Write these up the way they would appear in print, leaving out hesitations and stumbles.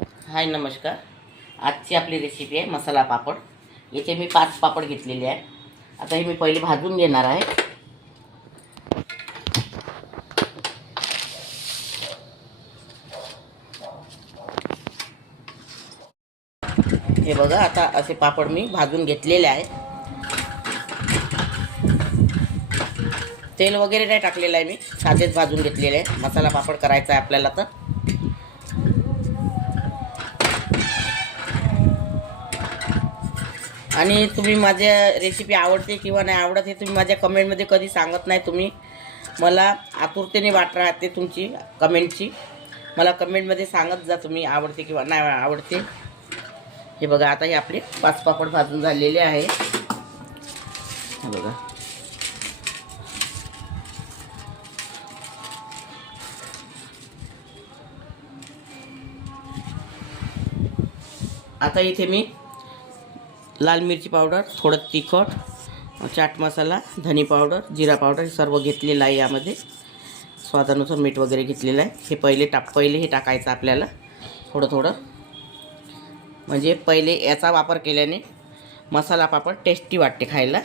हाय नमस्कार. आजची आपली रेसिपी आहे मसाला पापड. याचे मी 5 पापड घेतलेले आहे. आता हे मी पहिले भाजून घेणार आहे. हे बघा, आता असे पापड मी भाजून घेतलेले आहे. तेल वगैरे नाही टाकलेलं आहे, मी साधेच भाजून घेतलेले आहे. मसाला पापड करायचा आहे आपल्याला. तर आणि तुम्ही माझ्या रेसिपी आवडते किंवा नाही आवडत हे तुम्ही माझ्या कमेंटमध्ये कधी सांगत नाही. तुम्ही मला आतुरतेने वाट राहते तुमची कमेंटची. मला कमेंटमध्ये सांगत जा तुम्ही आवडते किंवा नाही आवडते. हे बघा, आता हे आपले 5 पापड भाजून झालेले आहे. हे बघा, आता इथे मी लाल मिरची पावडर, थोडं तिखट, चाट मसाला, धनी पावडर, जिरा पावडर सर्व घेतलेलं आहे. यामध्ये स्वादानुसार मीठ वगैरे घेतलेलं आहे. हे पहिले हे टाकायचं आपल्याला थोडं थोडं. म्हणजे पहिले याचा वापर केल्याने मसाला पापड टेस्टी वाटते खायला.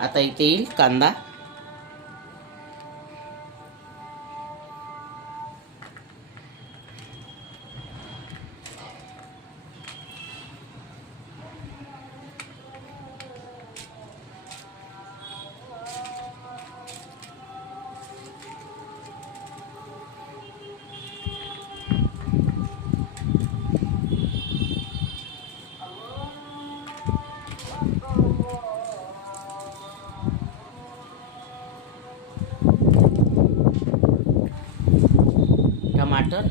आता इथे येईल कांदा, टमाटर,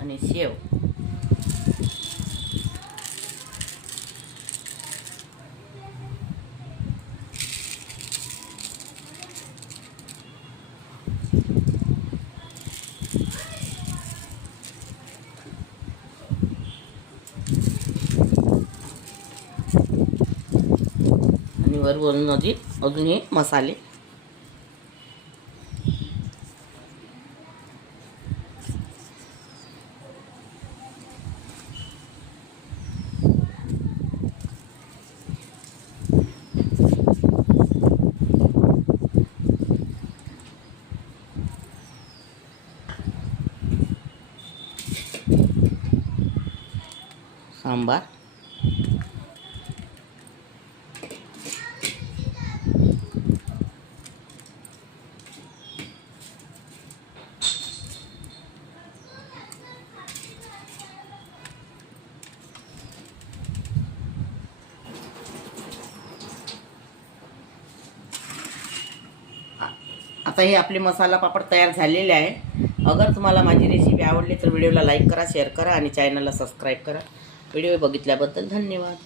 आणि शेव. आणि वरून अजून हे मसाले. सांबार, आता हे आपले मसाला पापड तयार झालेले आहे. अगर तुम्हाला माझी रेसिपी आवडली तर व्हिडिओला लाईक करा, शेअर करा आणि चॅनलला सबस्क्राईब करा. व्हिडिओ बघितल्याबद्दल धन्यवाद.